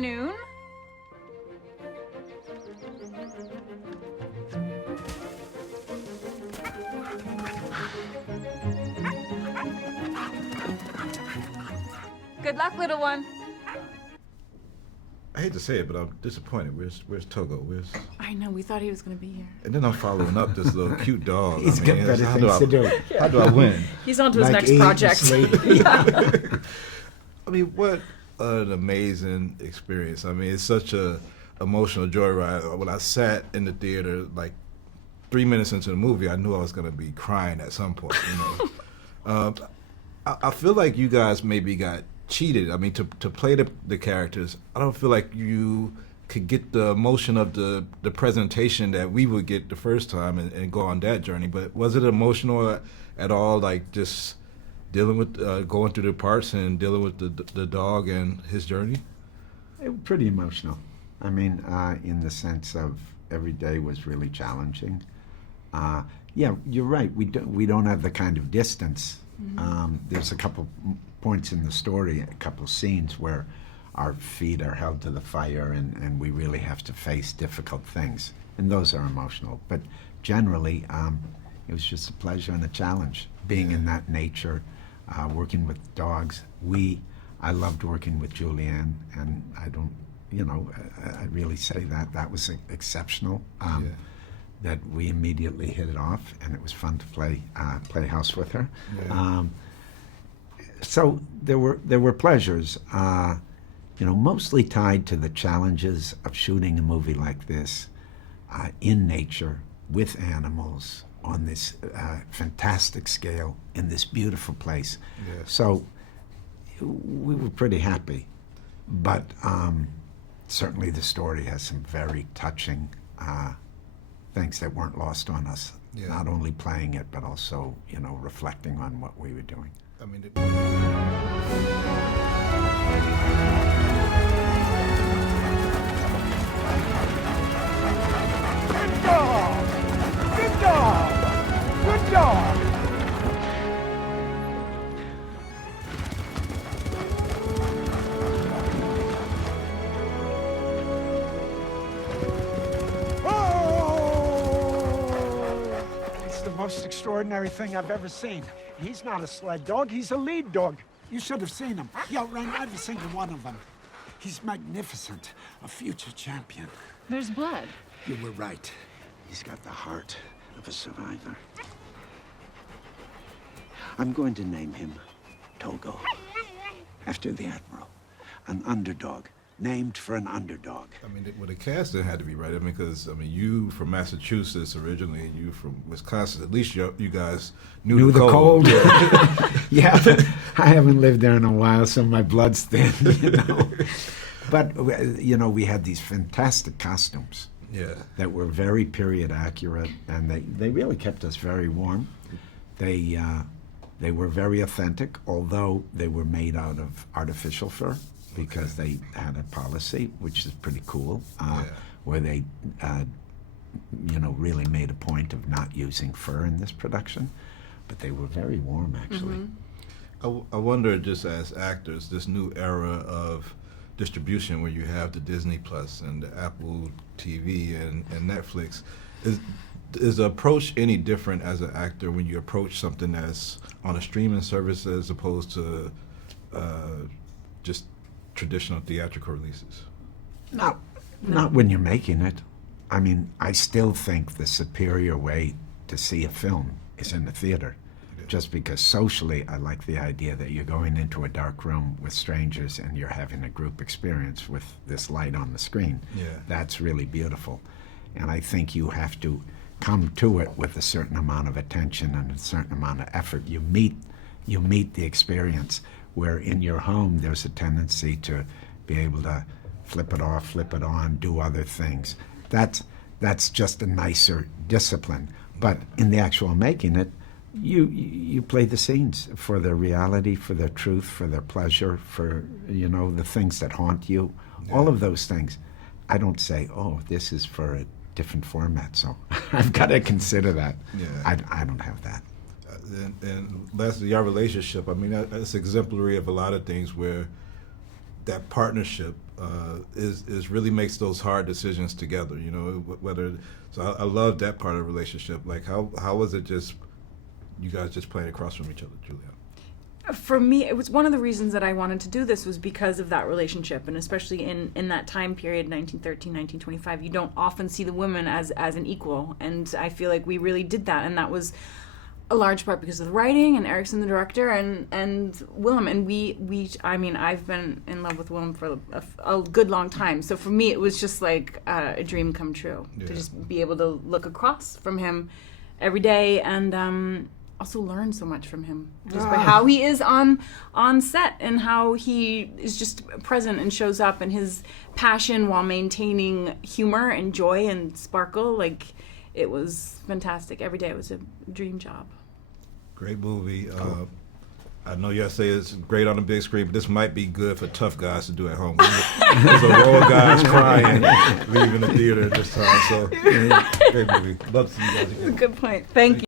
afternoon. Good luck, little one. I hate to say it, but I'm disappointed. Where's Togo? I know, we thought he was going to be here. And then I'm following up this little cute dog. He's got better things to do. How do I win? He's on to his Like next eat and project. sleep. I mean, what an amazing experience. I mean, it's such a emotional joyride. When I sat in the theater, like 3 minutes into the movie, I knew I was going to be crying at some point. I feel like you guys maybe got cheated. I mean, to play the characters, I don't feel like you could get the emotion of the presentation that we would get the first time and go on that journey. But was it emotional at all, like just dealing with going through the parts and dealing with the dog and his journey? It was pretty emotional. I mean, in the sense of every day was really challenging. Yeah, you're right. We don't have the kind of distance. There's a couple points in the story, a couple scenes where our feet are held to the fire and we really have to face difficult things. And those are emotional. But generally, it was just a pleasure and a challenge being in that nature, working with dogs. I loved working with Julianne, and I really say that was exceptional. That we immediately hit it off, and it was fun to play house with her. Yeah. So there were pleasures, mostly tied to the challenges of shooting a movie like this in nature with animals on this fantastic scale in this beautiful place. Yeah. So we were pretty happy, but certainly the story has some very touching things that weren't lost on us. Yeah. Not only playing it, but also, reflecting on what we were doing. I mean, Good dog! Good dog! Good dog! It's the most extraordinary thing I've ever seen. He's not a sled dog, he's a lead dog. You should have seen him. He outran every single one of them. He's magnificent, a future champion. There's blood. You were right. He's got the heart of a survivor. I'm going to name him Togo, after the Admiral. An underdog, named for an underdog. I mean, the casting had to be right. I mean, because you from Massachusetts originally, and you from Wisconsin. At least you guys knew the cold. Yeah, I haven't lived there in a while, so my blood's thin. But we had these fantastic costumes. Yeah. That were very period accurate, and they really kept us very warm. They were very authentic, although they were made out of artificial fur, because they had a policy, which is pretty cool, where they, really made a point of not using fur in this production. But they were very warm, actually. I wonder, just as actors, this new era of distribution where you have the Disney Plus and the Apple TV and Netflix, is the approach any different as an actor when you approach something that's on a streaming service as opposed to just traditional theatrical releases? Not when you're making it. I mean, I still think the superior way to see a film is in the theater. Just because socially, I like the idea that you're going into a dark room with strangers and you're having a group experience with this light on the screen. Yeah. That's really beautiful. And I think you have to come to it with a certain amount of attention and a certain amount of effort. You meet the experience, where in your home there's a tendency to be able to flip it off, flip it on, do other things. That's just a nicer discipline. But in the actual making it, you play the scenes for their reality, for their truth, for their pleasure, for the things that haunt you. Yeah. All of those things. I don't say, oh, this is for a different format, so I've got to consider that. Yeah. I don't have that. And lastly, our relationship, I mean, that's exemplary of a lot of things, where that partnership is really makes those hard decisions together. You know, whether so I love that part of the relationship. Like how was it just you guys just playing across from each other, Julianne? For me, it was one of the reasons that I wanted to do this was because of that relationship, and especially in that time period, 1913, 1925, you don't often see the woman as an equal, and I feel like we really did that, and that was a large part because of the writing and Erickson, the director, and Willem, and I mean, I've been in love with Willem for a good long time, so for me, it was just like a dream come true to just be able to look across from him every day, and also learn so much from him just by how he is on set and how he is just present and shows up, and his passion while maintaining humor and joy and sparkle. Like, it was fantastic. Every day it was a dream job. Great movie. I know y'all say it's great on the big screen, but this might be good for tough guys to do at home. There's a row of guys crying leaving the theater at this time. So, great movie. Love to see you guys again. That's a good point. Thank you.